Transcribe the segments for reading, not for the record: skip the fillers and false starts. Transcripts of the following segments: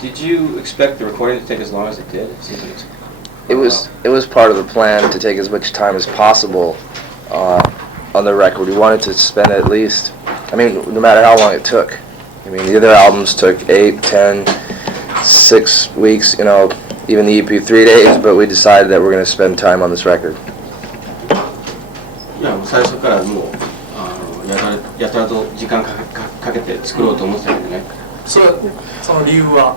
Did you expect the recording to take as long as it did? It was part of the plan to take as much time as possible on the record. We wanted to spend at least, no matter how long it took. The other albums took 8, 10, 6 weeks, even the EP 3 days, but we decided that we're going to spend time on this record. いや、もう最初からもうやたらと時間かけて作ろうと思ってたんでね。その理由は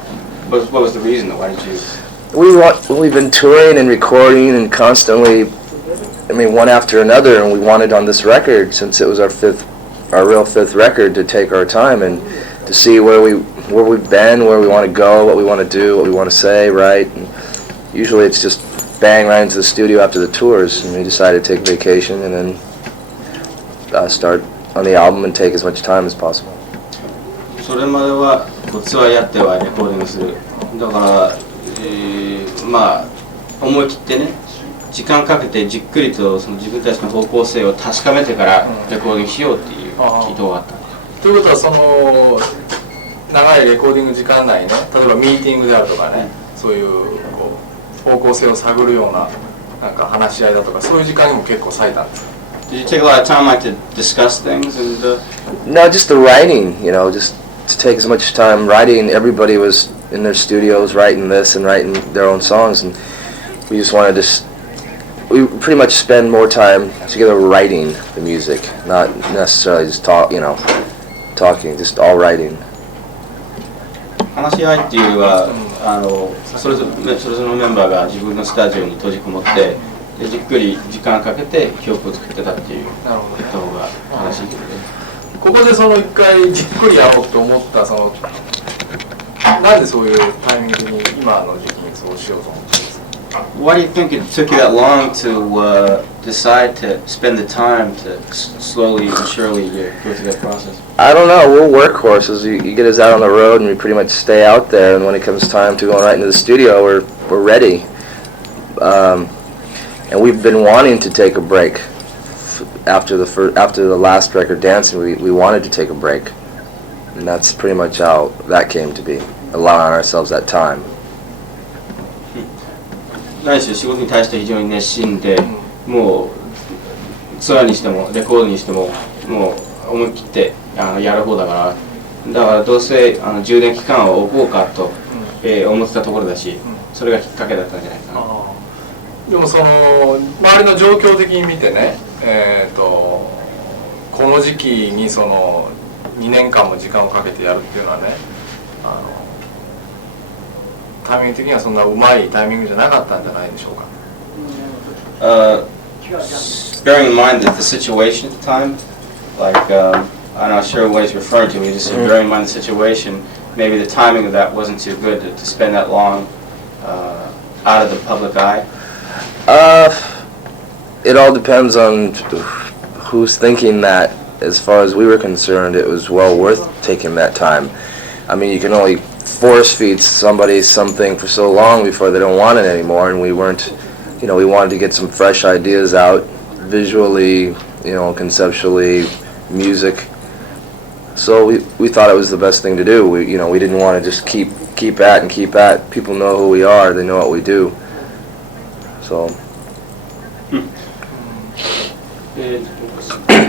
What was the reason though? Why did you? We've been touring and recording and constantly, one after another, and we wanted on this record, since it was our real fifth record, to take our time and to see where we've been, where we want to go, what we want to do, what we want to say, right? And usually it's just bang right into the studio after the tours, and we decided to take vacation and then start on the album and take as much time as possible. それまではツアーやってはレコーディングする。だから、思い切ってね、時間かけてじっくりとその自分たちの方向性を確かめてからレコーディングしようっていう意図があった。ということは、その長いレコーディング時間内ね、例えばミーティングであるとかね、そういう方向性を探るようななんか話し合いだとか、そういう時間にも結構割いたんですか？ Did you take a lot of time to discuss things and? No, just the writing. Just to take as much time writing. Everybody was in their studios writing this and writing their own songs, and we just wanted to. We pretty much spend more time together writing the music, not necessarily just talking, just all writing. 話し合いっていうよりはそれぞれのメンバーが自分のスタジオに閉じこもってでじっくり時間かけて曲を作ってたっていう方が話しいいけどね。ここでその一回じっくりやろうと思ったなんでそういうタイミングに今の時期にそうしようと思ったんですか？ Why do you think it took you that long to decide to spend the time to slowly and surely go through that process? I don't know. We're workhorses. You get us out on the road, and we pretty much stay out there. And when it comes time to going right into the studio, we're ready. And we've been wanting to take a break after the last record, Dancing. We wanted to take a break, and that's pretty much how that came to be. Allowing ourselves that time. 何しろ仕事に対して非常に熱心で、もうツアーにしてもレコードにしてももう思い切ってやる方だからどうせ充電期間を置こうかと、思ってたところだし、それがきっかけだったんじゃないかな。でもその周りの状況的に見てね、この時期にその2年間も時間をかけてやるっていうのはね、タイミング的にはそんなうまいタイミングじゃなかったんじゃないでしょうか。Bearing in mind that the situation at the time, like I'm not sure what he's referring to. He just said, bearing in mind the situation, maybe the timing of that wasn't too good to spend that long out of the public eye. It all depends on who's thinking that. As far as we were concerned, it was well worth taking that time. You can only force feed somebody something for so long before they don't want it anymore, and we weren't, we wanted to get some fresh ideas out, visually, conceptually, music. So we thought it was the best thing to do. We didn't want to just keep at. People know who we are. They know what we do. So.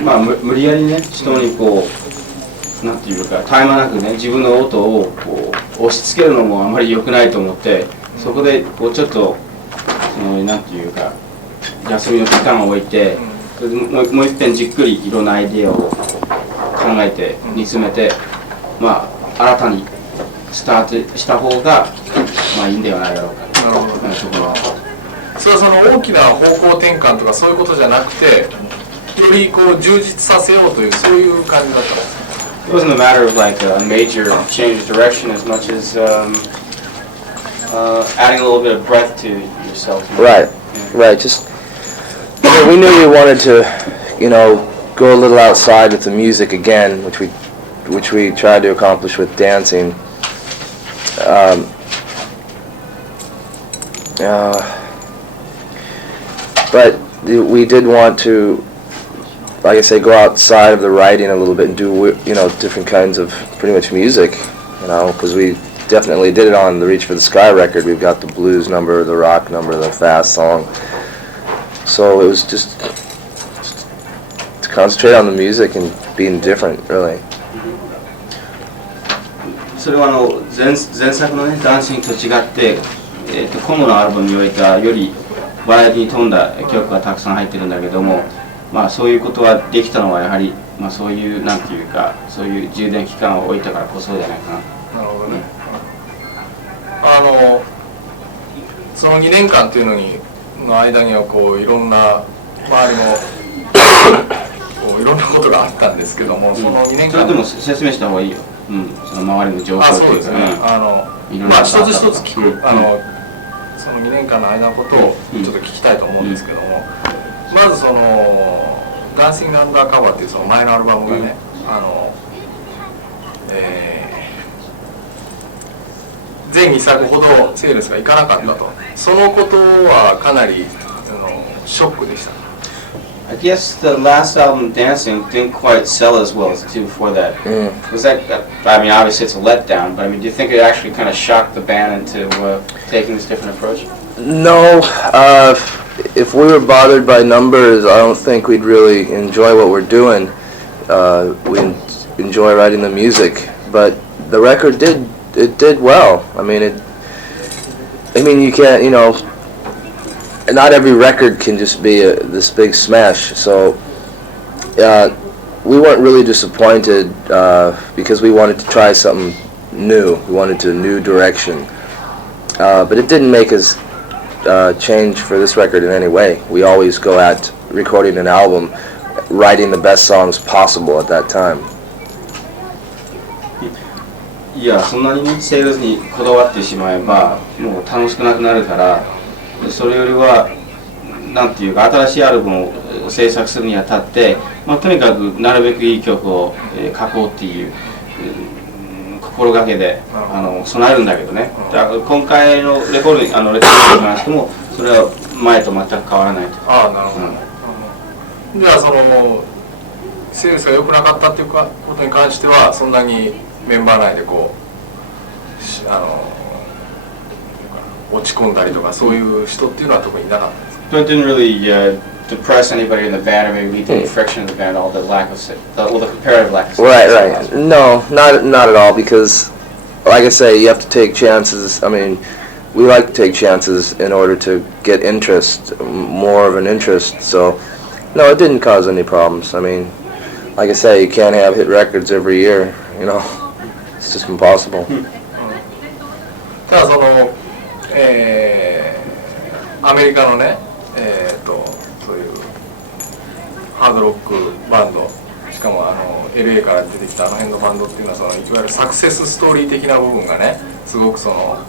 無理やりね人になんていうか絶え間なくね自分の音を押し付けるのもあまり良くないと思って、そこでちょっとなんていうか休みの期間を置いて、もう一遍じっくりいろんなアイディアを考えて煮詰めて、新たにスタートした方がいいんではないだろうか。なるほど。それはその大きな方向転換とかそういうことじゃなくて、より充実させようというそういう感じだったんですか？ It wasn't a matter of like a major change of direction as much as adding a little bit of breadth to yourself. Right. Just we knew we wanted to, go a little outside with the music again, which we tried to accomplish with Dancing. But we did want to, like I say, go outside of the writing a little bit and do different kinds of pretty much music, because we definitely did it on the Reach for the Sky record. We've got the blues number, the rock number, the fast song. So it was just to concentrate on the music and being different, really. それは前作のね、ダンシングと違って、コモのアルバムにおいてはよりバラエティに富んだ曲がたくさん入ってるんだけども、まあそういうことができたのはやはり、まあそういうなんていうか、そういう充電期間を置いたからこそじゃないかな。なるほどね。その2年間っていうの間にはこういろんな周りもこういろんなことがあったんですけども、その2年間。それでも説明した方がいいよ。その周りの状況というか、まあ一つ一つ聞く、その2年間の間のことをちょっと聞きたいと思うんですけども、まずその「ダンシング・アンダーカバー」っていうその前のアルバムがね、全2作ほどセールスがいかなかったと、そのことはかなりショックでした。I guess the last album, Dancing, didn't quite sell as well as the two before that. Was that? I mean, obviously it's a letdown, but I mean, do you think it actually kind of shocked the band into taking this different approach? No. If we were bothered by numbers, I don't think we'd really enjoy what we're doing. We enjoy writing the music, but the record did well. I mean, you can't, not every record can just be this big smash. So we weren't really disappointed because we wanted to try something new. We wanted a new direction. But it didn't make us change for this record in any way. We always go at recording an album, writing the best songs possible at that time. いや、そんなにね、セールスにこだわってしまえばもう楽しくなくなるから、それよりはなんていうか新しいアルバムを制作するにあたって、まあ、とにかくなるべくいい曲を書こうっていう心がけで備えるんだけどね。だから今回のレコードに関してもそれは前と全く変わらないと。ああ、なるほど。じゃあそのセールスが良くなかったっていうことに関してはそんなにメンバー内でこう落ち込んだりとかそういう人っていうのは特にいなかったんですか？ So it didn't really depress anybody in the band or maybe lead to any friction in the band, all the lack of the comparative lack of success. Right. No, not at all, because like I say, you have to take chances. I mean, we like to take chances in order to get interest, more of an interest. So no, it didn't cause any problems. I mean, like I say, you can't have hit records every year, It's just impossible. ただその、アメリカのね、そういうハードロックバンド、しかもLA から出てきたあの辺のバンドっていうのはそのいわゆるサクセスストーリー的な部分がね、すごくその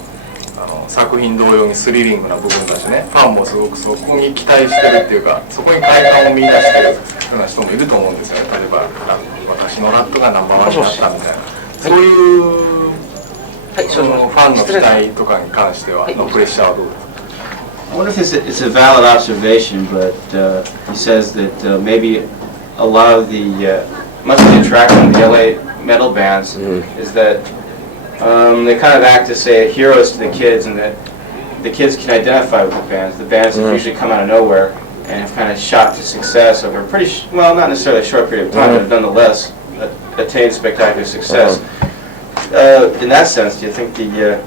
作品同様にスリリングな部分だしね、ファンもすごくそこに期待してるっていうか、そこに快感を見出してるような人もいると思うんですよね。例えば私のラットがナンバーワンになったみたいな、そういうそのファンの期待とかに関してはのプレッシャーはどうですか？ I wonder if it's a valid observation, but he says that maybe a lot of much of the attraction of the LA metal bands is that they kind of act as, say, heroes to the kids, and that the kids can identify with the bands. The bands that usually come out of nowhere and have kind of shot to success over a pretty, well, not necessarily a short period of time, but nonetheless attained spectacular success. In that sense, do you think the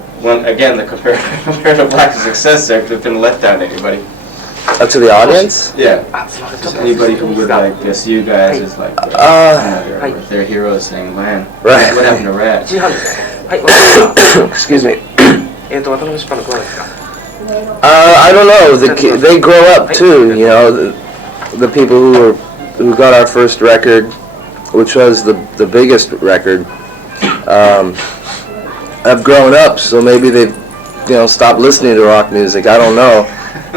comparative lack of success there could have been a letdown to anybody? To the audience? Yeah. Just anybody who would see you guys as like their heroes saying, man, Right. What happened to Ratt? Excuse me. I don't know. They grow up too. The people who got our first record, which was the biggest record, have grown up. So maybe they've stopped listening to rock music. I don't know.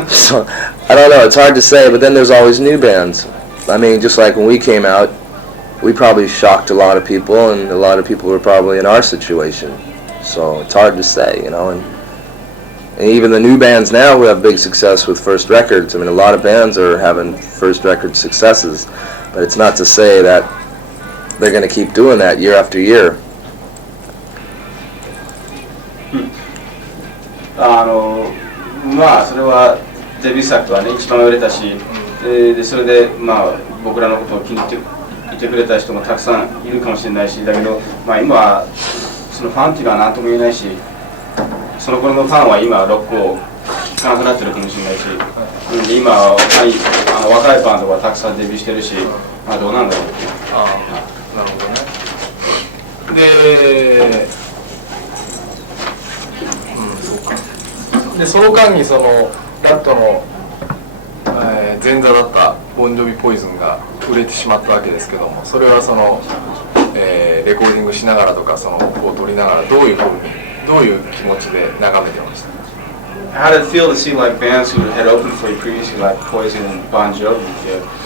So I don't know. It's hard to say. But then there's always new bands. I mean, just like when we came out, we probably shocked a lot of people, and a lot of people were probably in our situation. So it's hard to say, And even the new bands now who have big success with first records, I mean, a lot of bands are having first record successes, but it's not to say that they're going to keep doing that year after year. まあそれはデビュー作はね一番売れたし、でそれでまあ僕らのことを気に入っていてくれた人もたくさんいるかもしれないし、だけどまあ今はそのファンっていうのは何とも言えないし、その頃のファンは今ロックを聴かなくなってるかもしれないし、今は若いバンドがたくさんデビューしてるし、まあどうなんだろう。なるほどね。で、そうか。でその間にそのラットの、前座だったボンジョビポイズンが売れてしまったわけですけども、それはその、レコーディングしながらとかそのを撮りながらどういう気持ちで眺めてました？ How did it feel to see like bands who had opened for you previously, like Poison and Bon Jovi,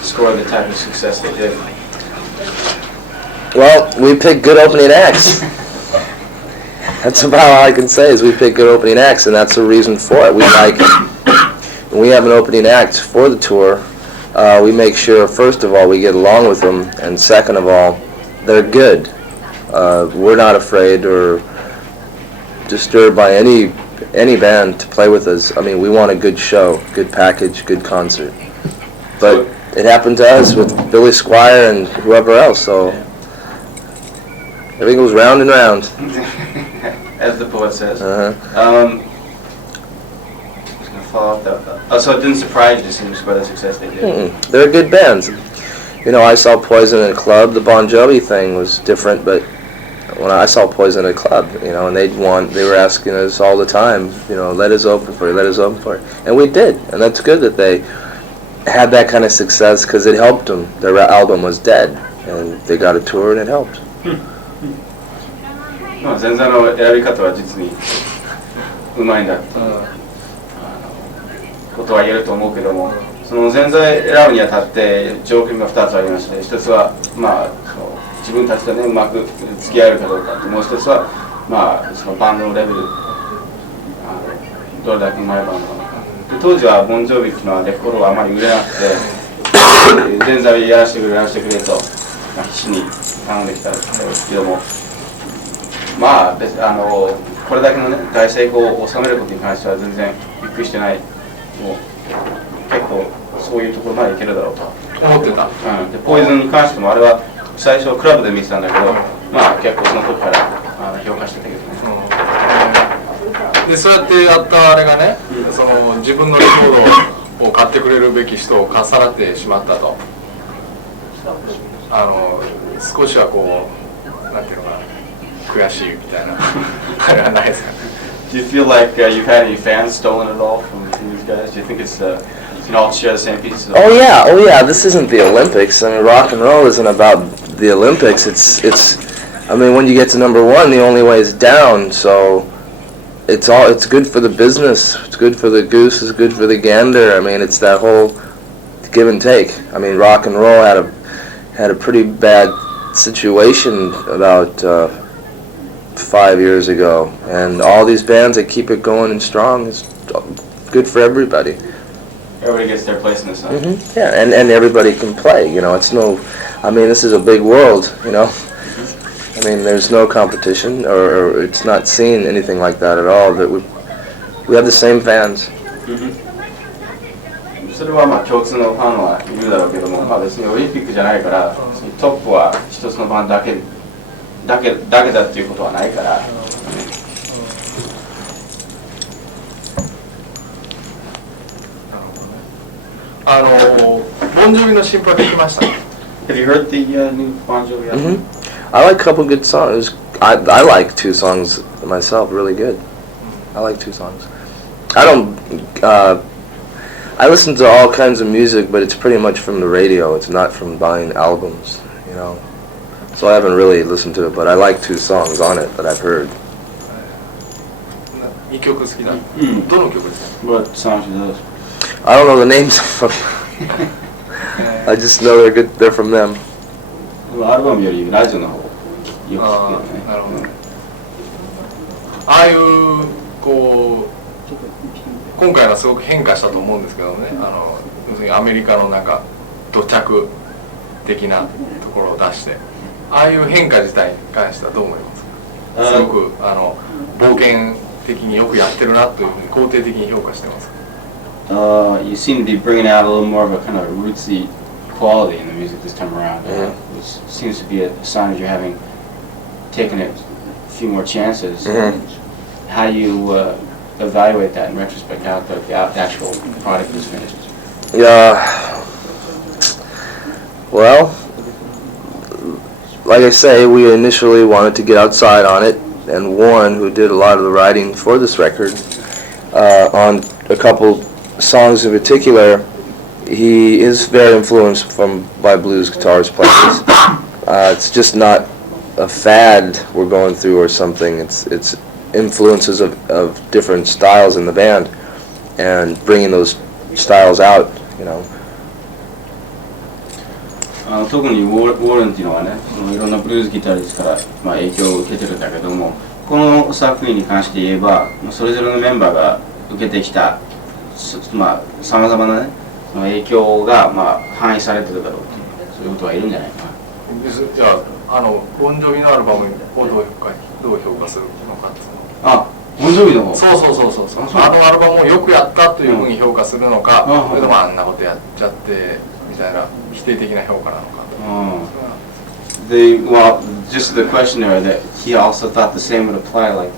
score the type of success they did? Well, we picked good opening acts. That's about all I can say is we pick good opening acts, and that's the reason for it. When we have an opening act for the tour, we make sure, first of all, we get along with them, and second of all, they're good. We're not afraid or disturbed by any band to play with us. I mean, we want a good show, good package, good concert. But it happened to us with Billy Squier and whoever else, so everything goes round and round. As the poet says. Uh-huh. I was going to follow up that. So it didn't surprise you to see them score the success they did? They're good bands. You know, I saw Poison in a club. The Bon Jovi thing was different, but when I saw Poison in a club, you know, and they were asking us all the time, you know, let us open for you. And we did, and that's good that they had that kind of success because it helped them. Their album was dead, and they got a tour and it helped. まあ前座の選び方は実にうまいんだってことは言えると思うけども、その前座選ぶにあたって条件が2つありまして、一つはまあその自分たちとねうまく付き合えるかどうかと、もう一つはまあそのバンドのレベル、どれだけうまいバンドなのか。で当時はボンジョビっていうのはレコードがあまり売れなくて、前座やらせてくれと、まあ、必死に頼んできたんですけども、まあこれだけのね大成功を収めることに関しては全然びっくりしてない。もう結構そういうところまでいけるだろうと思ってた。でポイズンに関してもあれは最初クラブで見てたんだけど、まあ結構その時から評価してたけどね。でそうやってやったあれがね、その自分のレコードを買ってくれるべき人をかっさらってしまったと。少しはこうなんていうのかな、悔しいみたいなあれはないですかね。Do you feel like you've had any fans stolen at all from these guys? Do you think it's you all share the same pieces? Oh yeah. This isn't the Olympics. I mean, rock and roll isn't about the Olympics. It's. I mean, when you get to number one, the only way is down. So, it's good for the business. It's good for the goose. It's good for the gander. I mean, it's that whole give and take. I mean, rock and roll had a pretty bad situation about 5 years ago, and all these bands that keep it going and strong is good for everybody. Everybody gets their place in the sun. Mm-hmm. Yeah, and everybody can play. You know, I mean, this is a big world. You know, I mean, there's no competition, or it's not seen anything like that at all. That we have the same fans. それはまあ共通のファンはいるだろうけども、まあ別にオリンピックじゃないから、トップは一つのバンドだけだっていうことはないから。ボンジョビの新譜は聞きました。Have you heard the new Bon Jovi album? I like a couple good songs. I like 2 songs myself, really good. I like 2 songs. I listen to all kinds of music, but it's pretty much from the radio. It's not from buying albums, you know. So I haven't really listened to it, but I like 2 songs on it that I've heard. 2曲好きだ。どの曲ですか？ What songs are those? I don't know the names of them. I just know they're good. They're from them. アルバムよりラジオの方よく聞くけどね。なるほど。ああいうこう今回はすごく変化したと思うんですけどね。要するにアメリカのなんか土着的なところを出して、ああいう変化自体に関してはどう思いますか？すごく冒険的によくやってるなというふうに肯定的に評価してます。You seem to be bringing out a little more of a kind of rootsy quality in the music this time around, which seems to be a sign that you're having taken it a few more chances. How do you evaluate that in retrospect? How the actual product is finished? Yeah. Well, like I say, we initially wanted to get outside on it, and Warren, who did a lot of the writing for this record, on a couple songs in particular, he is very influenced by blues guitarist players. It's just not a fad we're going through or something. It's influences of different styles in the band, and bringing those styles out, you know. 特にウォーレンっていうのはね、いろんなブルーズギタリストから、影響を受けてるんだけども、この作品に関して言えば、それぞれのメンバーが受けてきたさまざまなね、影響が反映されてるだろうという、そういうことがいるんじゃないかな。じゃあボンジョビのアルバムをどう評価するのかっていうの。あ、ボンジョビの方。そうあのアルバムをよくやったというふうに評価するのか、それともあんなことやっちゃってみたいな否定的な評価なのか。Well, just the question there that he also thought the same would apply, like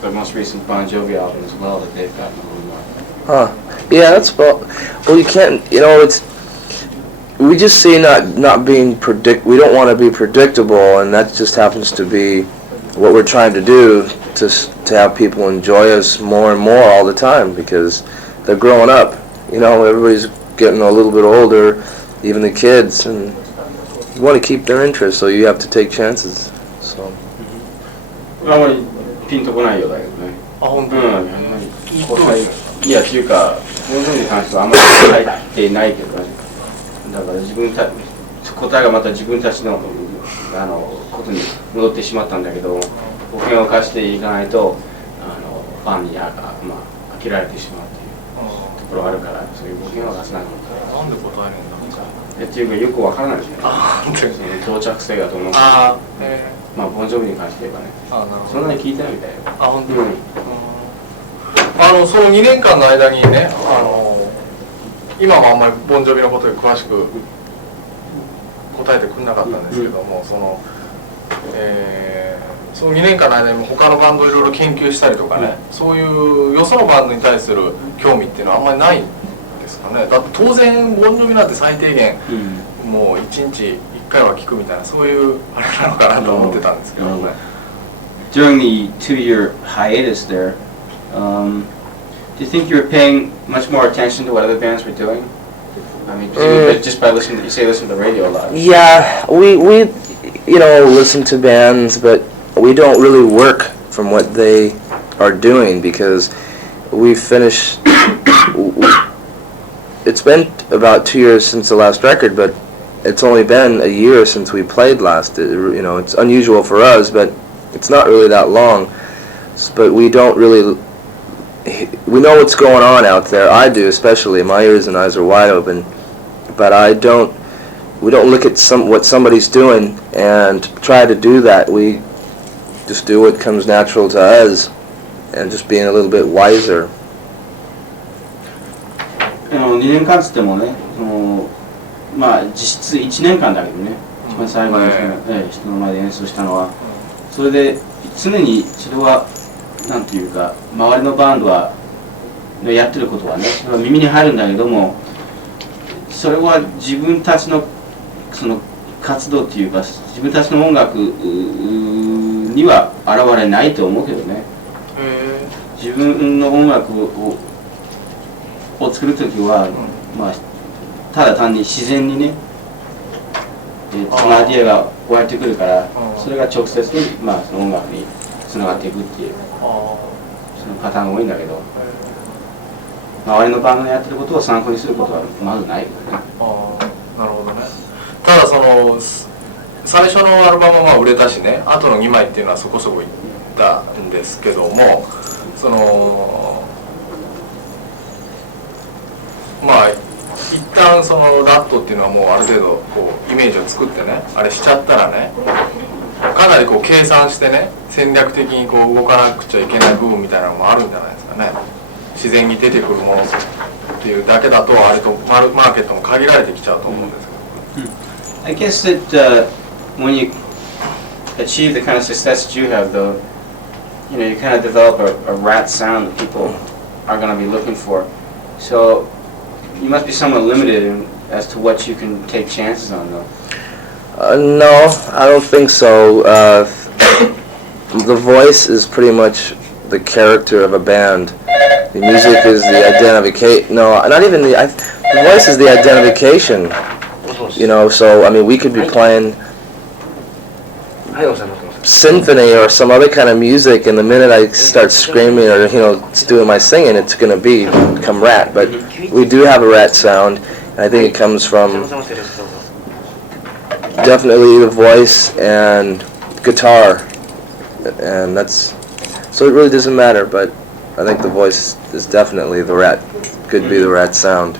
the most recent Bon Jovi album as well, that they've gotten a little more. Yeah, that's well, you can't, you know, we just see not being we don't want to be predictable, and that just happens to be what we're trying to do, to have people enjoy us more and more all the time, because they're growing up, you know, everybody's getting a little bit older, even the kids, and you want to keep their interest, so you have to take chances. So. あまりピンとこないようだけどね。あ、本当に。いや、っていうか、この分に関してはあんまり入っていないけどね。だから答えがまた自分たちのことに戻ってしまったんだけど、保険を貸していかないとファンに飽きられてしまうというところがあるから、そういう保険は出せないのか。なんで答えるんだっていうかよくわからないですね。到着性がどのか。ボンジョビに関して言えばね。そんなに聞いてないみたいよ。あ、本当に。その2年間の間にね、今もあんまりボンジョビのことで詳しく答えてくれなかったんですけども、その2年間の間にも他のバンドをいろいろ研究したりとかね、そういうよそのバンドに対する興味っていうのはあんまりないんですかね。だって当然ボンジョビなんて最低限、もう1日1回は聴くみたいな、そういうあれなのかなと思ってたんですけどね。During the 2-year hiatus there, do you think you were paying much more attention to what other bands were doing? I mean, just by listening to, you say listen to the radio a lot. Yeah, we you know, listen to bands, but we don't really work from what they are doing, because we finished. It's been about 2 years since the last record, but it's only been a year since we played last. You know, it's unusual for us, but it's not really that long. But we don't really. We know what's going on out there. I do, especially. My ears and eyes are wide open. But we don't look at what somebody's doing and try to do that. We just do what comes natural to us, and just being a little bit wiser. 2年間つってもね、実質1年間だけどね、一番最後に人の前で演奏したのは、それで常にそれはなんていうか、周りのバンドはやってることはね、それは耳に入るんだけども、それは自分たちのその活動っていうか、自分たちの音楽には現れないと思うけどね。自分の音楽を作るときは、ただ単に自然にね、そのアイディアが湧いてくるから、それが直接に、その音楽につながっていくっていう、そのパターンが多いんだけど、周りのバンドのやってることを参考にすることはまずないけどね。なるほどね。ただ最初のアルバムは売れたしね、後の2枚っていうのはそこそこいったんですけども、一旦ラットっていうのはもうある程度こうイメージを作ってね、あれしちゃったらね、かなりこう計算してね戦略的にこう動かなくちゃいけない部分みたいなのもあるんじゃないですかね。自然に出てくるものっていうだけだと割とマーケットも限られてきちゃうと思うんですけど、I guess that when you achieve the kind of success that you have, though, you know, you kind of develop a rat sound that people are going to be looking for. So you must be somewhat limited as to what you can take chances on, though. No, I don't think so. The voice is pretty much the character of a band. The music is the identification. No, not even the voice is the identification. You know, so I mean, we could be playing symphony or some other kind of music, and the minute I start screaming or doing my singing, it's going to become Ratt. But we do have a Ratt sound, and I think it comes from definitely the voice and guitar, and that's so it really doesn't matter. But I think the voice is definitely the Ratt. Could be the Ratt sound.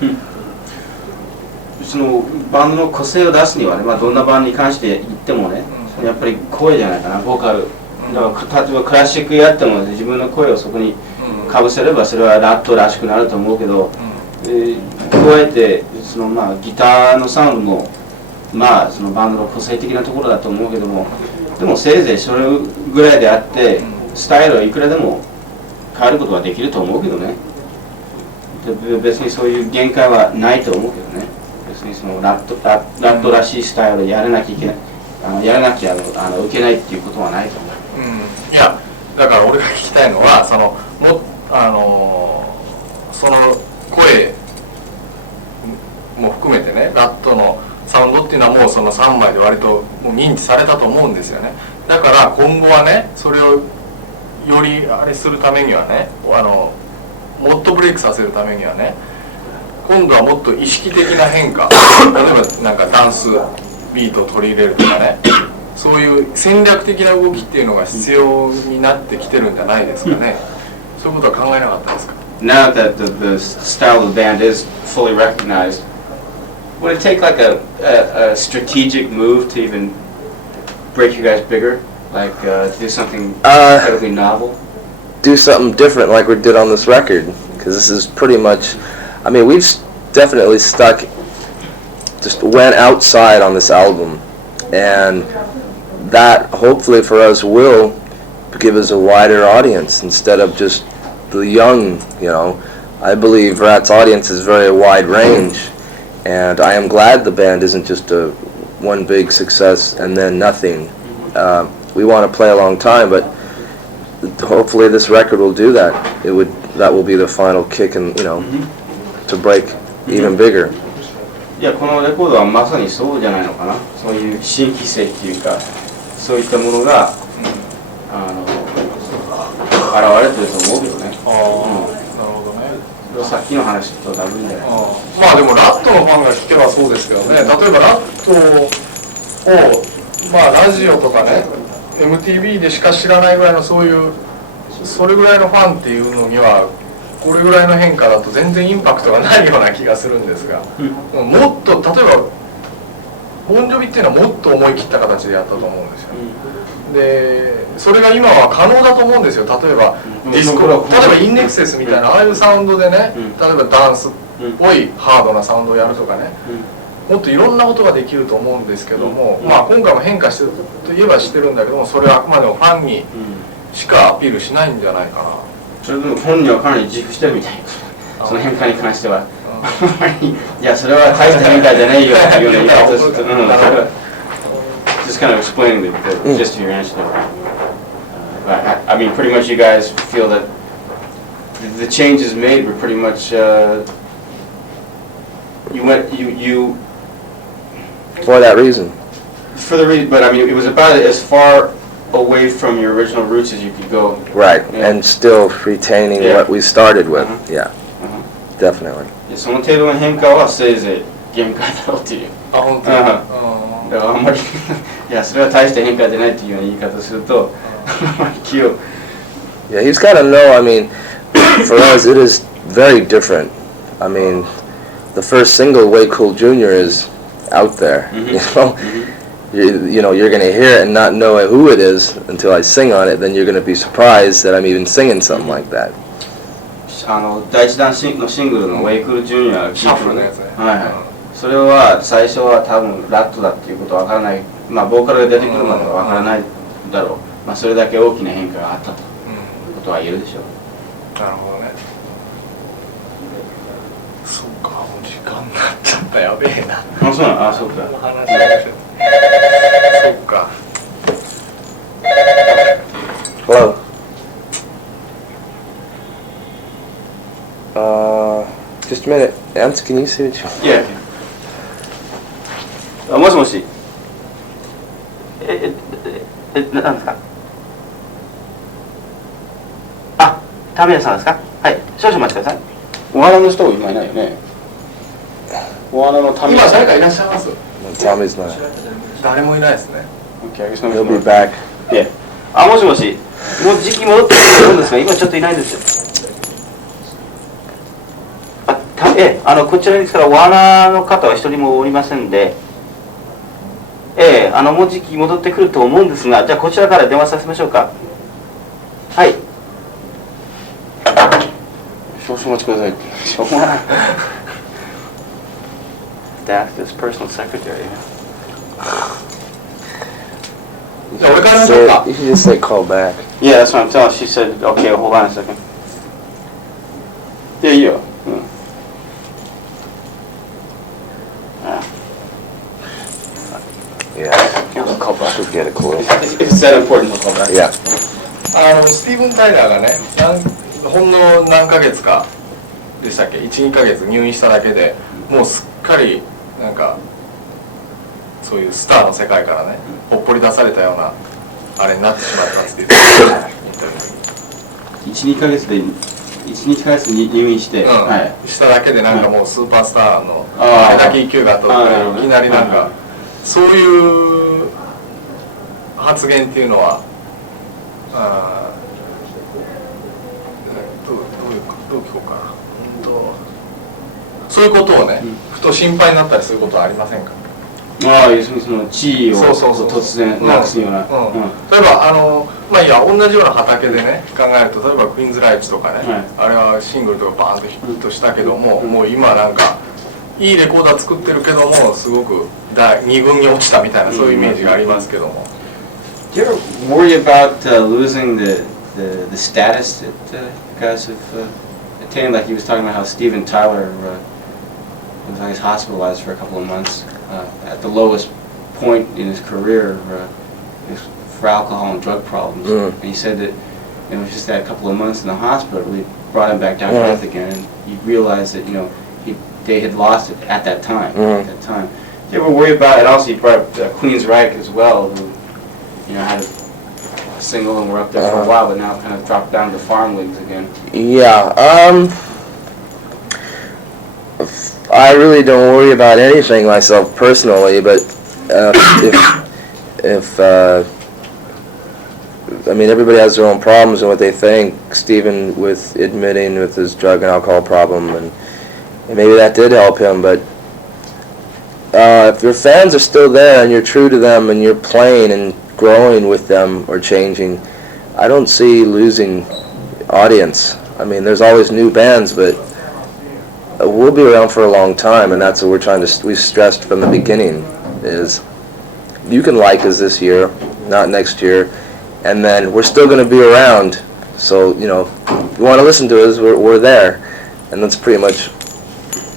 そのバンドの個性を出すにはね、どんなバンドに関して言ってもね、やっぱり声じゃないかな、ボーカル。だから例えばクラシックやっても、自分の声をそこにかぶせればそれはラットらしくなると思うけど、加えてそのギターのサウンドもそのバンドの個性的なところだと思うけども、でもせいぜいそれぐらいであって、スタイルはいくらでも変えることはできると思うけどね。別にそういう限界はないと思うけどね。別にそのラットらしいスタイルでやらなきゃいけない、やらなきゃ受けないっていうことはないと思う。いやだから俺が聞きたいのはその声も含めてね、ラットのサウンドっていうのはもうその3枚で割ともう認知されたと思うんですよね。だから今後はね、それをよりあれするためにはね、もっとブレイクさせるためにはね、今度はもっと意識的な変化、例えばなんかダンスビートを取り入れるとかね、そういう戦略的な動きっていうのが必要になってきてるんじゃないですかね。そういうことは考えなかったですか。 Now that the style of the band is fully recognized, would it take like a strategic move to even break you guys bigger? Like do something incredibly novel? Do something different like we did on this record, because this is pretty much, I mean, we've definitely just went outside on this album, and that hopefully for us will give us a wider audience instead of just the young, I believe Ratt's audience is very wide range, and I am glad the band isn't just one big success and then nothing. We want to play a long time, but hopefully this record will do that. That will be the final kick and to break even bigger. いや、このレコードはまさにそうじゃないのかな。そういう新規性っていうか、そういったものが現れてると思うけどね。なるほどね。それはさっきの話とダブるんじゃない。まあでもラットのファンが聞けばそうですけどね。例えばラットをラジオとかね、MTV でしか知らないぐらいのそれぐらいのファンっていうのにはこれぐらいの変化だと全然インパクトがないような気がするんですが、もっと例えばボンジョビっていうのはもっと思い切った形でやったと思うんですよ。でそれが今は可能だと思うんですよ。例えばディスコ、例えばインネクセスみたいなああいうサウンドでね、例えばダンスっぽいハードなサウンドをやるとかね、もっといろんなことができると思うんですけども、今回も変化してるといえばしてるんだけども、それはあくまでもファンにしかアピールしないんじゃないかな。それでも本人はかなり自負してるみたいな。その変化に関しては。いや、それは大した変化じゃないよっていうような言い方をすると、just kind of explaining the gist of your answer. But I mean, pretty much you guys feel that the changes made were pretty much you for that reason. For the reason, but I mean, it was about as far away from your original roots as you could go. Right, and still retaining what we started with. Yeah, definitely. その程度の変化はせいぜい限界だろうっていう。あ、本当に。だからあんまりいや、それは大した変化じゃないっていうような言い方をすると、あんまり気を。Yeah, he's got to know. I mean, for us, it is very different. I mean, the first single, "Way Cool Jr." is out there, you're going to hear it and not know who it is until I sing on it. Then you're going to be surprised that I'm even singing something like that. 第一弾のシングルの「ウェイクルジュニア」シャッフルのやつね。はいはい、それは最初は多分ラットだっていうことは分からない、まあボーカルが出てくるまでは分からないだろう、まあそれだけ大きな変化があったということは言えるでしょう。なるほどね。そうか、もう時間になっちゃった、やべえな。あ、そうなの、あ、そうか。話し合いしてそうか。Hello. Just a minute. Ants, can you see what you... Yeah. あ、もしもし。なんですか。あ、タミヤさんですか。はい、少々お待ちください。お花の人今いないよね。お花のタミヤさん。今誰かいらっしゃいます？ Tommy's not. 誰もいないですね。Okay, I guess He'll be back. Yeah. あ、もしもし。もう時期戻ってくるんですが、今ちょっといないんですよ。こちらですからお花の方は一人もおりませんで、もうじき戻ってくると思うんですが、じゃあこちらから電話させましょうか。はい。少々お待ちください。しょうがない。That's his personal secretary. じゃあ俺からしょうか。You should just say call back. Yeah, that's what I'm telling her. She said, okay, hold on a second. Yeah, いいよ。Yeah. Call back. Forget it, cool. If it's that important, we'll call back. Yeah. スティーブン・タイラーがね、ほんの何ヶ月かでしたっけ、1、2ヶ月入院しただけでもうすっかりなんかそういうスターの世界からね、ほっぽり出されたようなあれになってしまったって言ってま1、2ヶ月で1、2ヶ月に入院して、はい、しただけでなんかもうスーパースターのあれだけ勢いがあったからいきなりなんかそういう発言っていうのはどう聞こうかな、そういうことをね、ふと心配になったりすることはありませんか？ああ、要するにその地位を突然なくすような。例えばまあいや同じような畑でね考えると、例えばクイーンズライツとかね、あれはシングルとかバーンとヒットしたけども、もう今なんかいいレコーダー作ってるけどもすごく2軍に落ちたみたいなそういうイメージがありますけども。Do you ever worry about losing the status that guys have attained? Like he was talking about how Steven Tyler was, I guess, hospitalized for a couple of months at the lowest point in his career for alcohol and drug problems. And he said that it was just that couple of months in the hospital really brought him back down to earth again. And he realized that they had lost it at that time. At that time, do you ever worry about it? Also, he brought up Queen's Reich as well, who had a single and were up there for a while, but now kind of dropped down to farm leagues again. Yeah. I really don't worry about anything myself personally, but if I mean, everybody has their own problems and what they think. Stephen with admitting with his drug and alcohol problem, and maybe that did help him, but if your fans are still there and you're true to them and you're playing and growing with them or changing, I don't see losing audience. I mean, there's always new bands, but we'll be around for a long time, and that's what we've stressed from the beginning, is you can like us this year, not next year, and then we're still going to be around. So, if you want to listen to us, we're there. And that's pretty much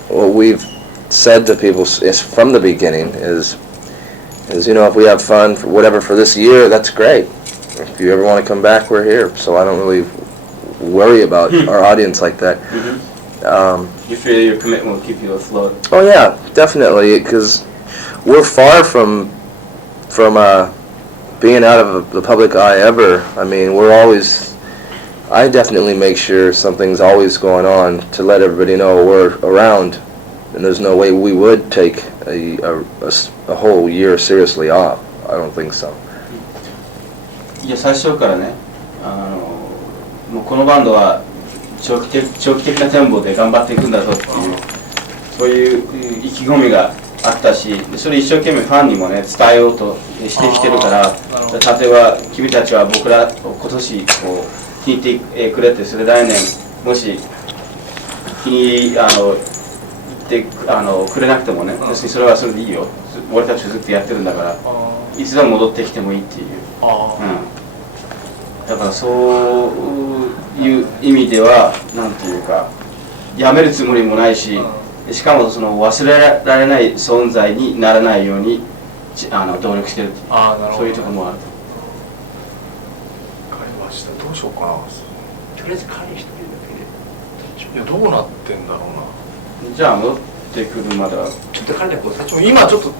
what we've said to people is from the beginning is if we have fun for this year, that's great. If you ever want to come back, we're here. So I don't really worry about our audience like that. You feel your commitment will keep you afloat? Oh yeah, definitely, because we're far from being out of the public eye ever. I mean, I definitely make sure something's always going on to let everybody know we're around, and there's no way we would take a whole year seriously off. I don't think so. いや、最初からね、もうこのバンドは長期的な展望で頑張っていくんだぞっていう、そういう意気込みがああったし、それ一生懸命ファンにもね伝えようとしてきてるから、例えば君たちは僕ら今年こう聞いてくれて、それ来年もし気に言ってくれなくてもね、別にそれはそれでいいよ。俺たちずっとやってるんだから、いつでも戻ってきてもいいっていう。だからそういう意味ではなんていうかやめるつもりもないし、しかもその忘れられない存在にならないように努力してるっていう、そういうところもあると。わかりました。どうしようかな。とりあえず彼一人だけで。いやどうなってんだろうな。じゃあ戻ってくるまではちょっと彼らこう今ちょっとも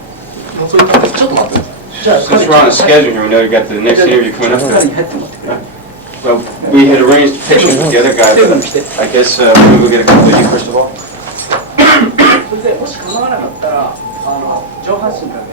うそれちょっと待って。じゃあ Since we're on a schedule here, we know you got the next interview coming up. 彼に入ってもらってくれ。 Well, we had arranged pictures with the other guy, but I guess we'll go get a couple of you first of all. それでもし構わなかったら上半身から